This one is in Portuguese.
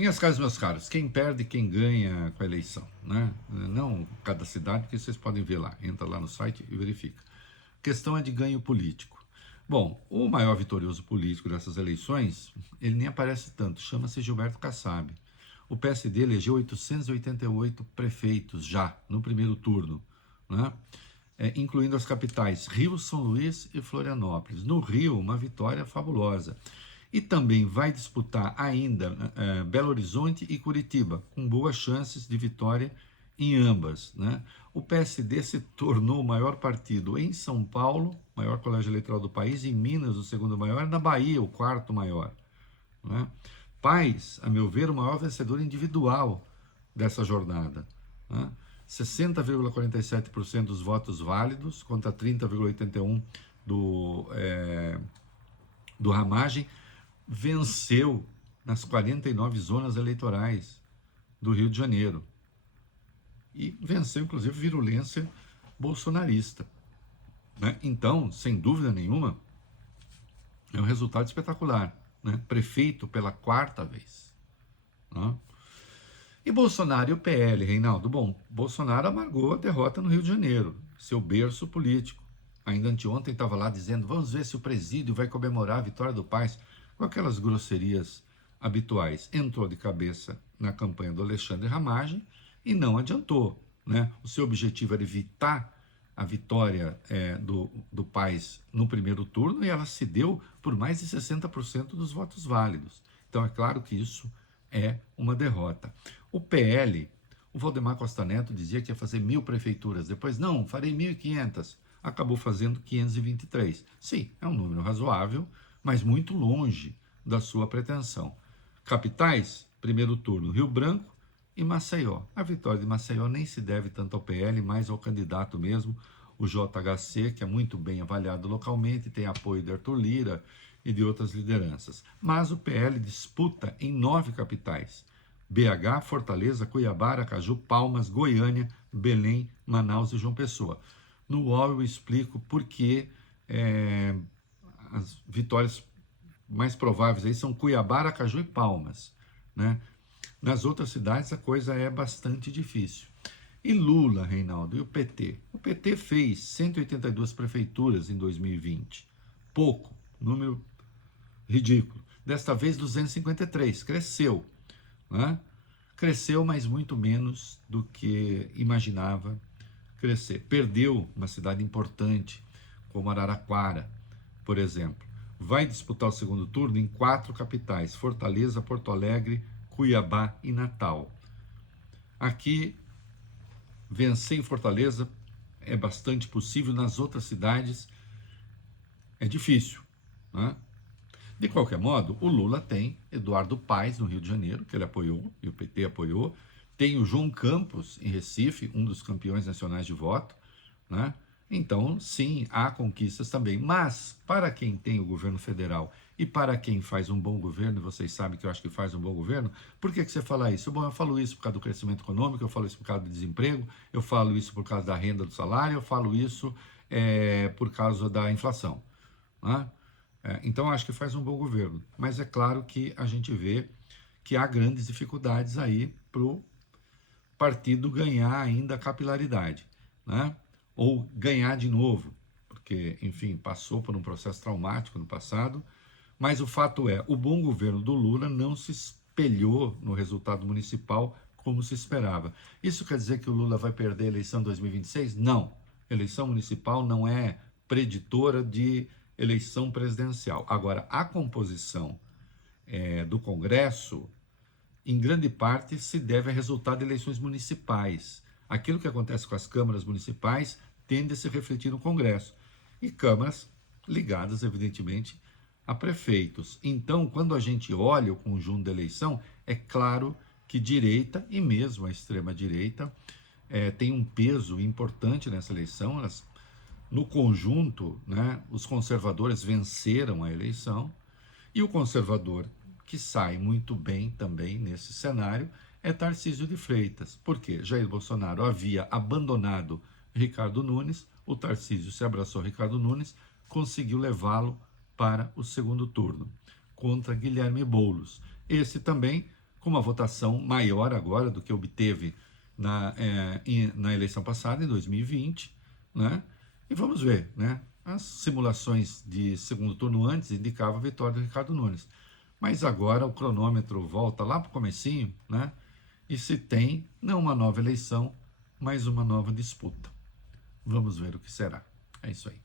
Minhas caras, meus caros, quem perde, quem ganha com a eleição, né? Não cada cidade, que vocês podem ver lá. Entra lá no site e verifica. A questão é de ganho político. Bom, o maior vitorioso político dessas eleições, ele nem aparece tanto, chama-se Gilberto Kassab. O PSD elegeu 888 prefeitos já no primeiro turno, né? Incluindo as capitais Rio, São Luís e Florianópolis. No Rio, uma vitória fabulosa. E também vai disputar ainda Belo Horizonte e Curitiba, com boas chances de vitória em ambas, né? O PSD se tornou o maior partido em São Paulo, maior colégio eleitoral do país, em Minas, o segundo maior, na Bahia, o quarto maior, né? Paz, a meu ver, o maior vencedor individual dessa jornada, né? 60,47% dos votos válidos contra 30,81% do Ramagem, venceu nas 49 zonas eleitorais do Rio de Janeiro. E venceu, inclusive, virulência bolsonarista, né? Então, sem dúvida nenhuma, é um resultado espetacular, né? Prefeito pela quarta vez, né? E Bolsonaro e o PL, Reinaldo? Bom, Bolsonaro amargou a derrota no Rio de Janeiro, seu berço político. Ainda anteontem estava lá dizendo: vamos ver se o presídio vai comemorar a vitória do Paes, com aquelas grosserias habituais. Entrou de cabeça na campanha do Alexandre Ramagem e não adiantou, né? O seu objetivo era evitar a vitória do Paes no primeiro turno, e ela se deu por mais de 60% dos votos válidos. Então é claro que isso é uma derrota. O PL, o Valdemar Costa Neto dizia que ia fazer 1.000 prefeituras, depois não, farei 1.500, acabou fazendo 523. Sim, é um número razoável, mas muito longe da sua pretensão. Capitais, primeiro turno, Rio Branco e Maceió. A vitória de Maceió nem se deve tanto ao PL, mas ao candidato mesmo, o JHC, que é muito bem avaliado localmente, tem apoio de Arthur Lira e de outras lideranças. Mas o PL disputa em 9 capitais: BH, Fortaleza, Cuiabá, Aracaju, Palmas, Goiânia, Belém, Manaus e João Pessoa. No UOL eu explico por que as vitórias mais prováveis aí são Cuiabá, Aracaju e Palmas, né? Nas outras cidades a coisa é bastante difícil. E Lula, Reinaldo, e o PT? O PT fez 182 prefeituras em 2020. Pouco, número ridículo. Desta vez 253, cresceu, né? Cresceu, mas muito menos do que imaginava crescer. Perdeu uma cidade importante, como Araraquara, por exemplo. Vai disputar o segundo turno em 4 capitais: Fortaleza, Porto Alegre, Cuiabá e Natal. Aqui, vencer em Fortaleza é bastante possível, nas outras cidades é difícil, né? De qualquer modo, o Lula tem Eduardo Paes no Rio de Janeiro, que ele apoiou e o PT apoiou. Tem o João Campos em Recife, um dos campeões nacionais de voto, né? Então, sim, há conquistas também. Mas, para quem tem o governo federal e para quem faz um bom governo, e vocês sabem que eu acho que faz um bom governo, por que você fala isso? Bom, eu falo isso por causa do crescimento econômico, eu falo isso por causa do desemprego, eu falo isso por causa da renda do salário, eu falo isso por causa da inflação, né? Então, acho que faz um bom governo. Mas é claro que a gente vê que há grandes dificuldades aí para o partido ganhar ainda capilaridade, né? Ou ganhar de novo, porque, enfim, passou por um processo traumático no passado. Mas o fato é, o bom governo do Lula não se espelhou no resultado municipal como se esperava. Isso quer dizer que o Lula vai perder a eleição de 2026? Não. Eleição municipal não é preditora de eleição presidencial. Agora, a composição do Congresso, em grande parte, se deve a resultado de eleições municipais. Aquilo que acontece com as câmaras municipais tende a se refletir no Congresso. E câmaras ligadas, evidentemente, a prefeitos. Então, quando a gente olha o conjunto da eleição, é claro que direita e mesmo a extrema-direita tem um peso importante nessa eleição. No conjunto, né, os conservadores venceram a eleição, e o conservador que sai muito bem também nesse cenário é Tarcísio de Freitas. Por quê? Jair Bolsonaro havia abandonado Ricardo Nunes, o Tarcísio se abraçou a Ricardo Nunes, conseguiu levá-lo para o segundo turno, contra Guilherme Boulos. Esse também com uma votação maior agora do que obteve na eleição passada, em 2020, né? E vamos ver, né? As simulações de segundo turno antes indicavam a vitória do Ricardo Nunes. Mas agora o cronômetro volta lá para o comecinho, né? E se tem não uma nova eleição, mas uma nova disputa. Vamos ver o que será. É isso aí.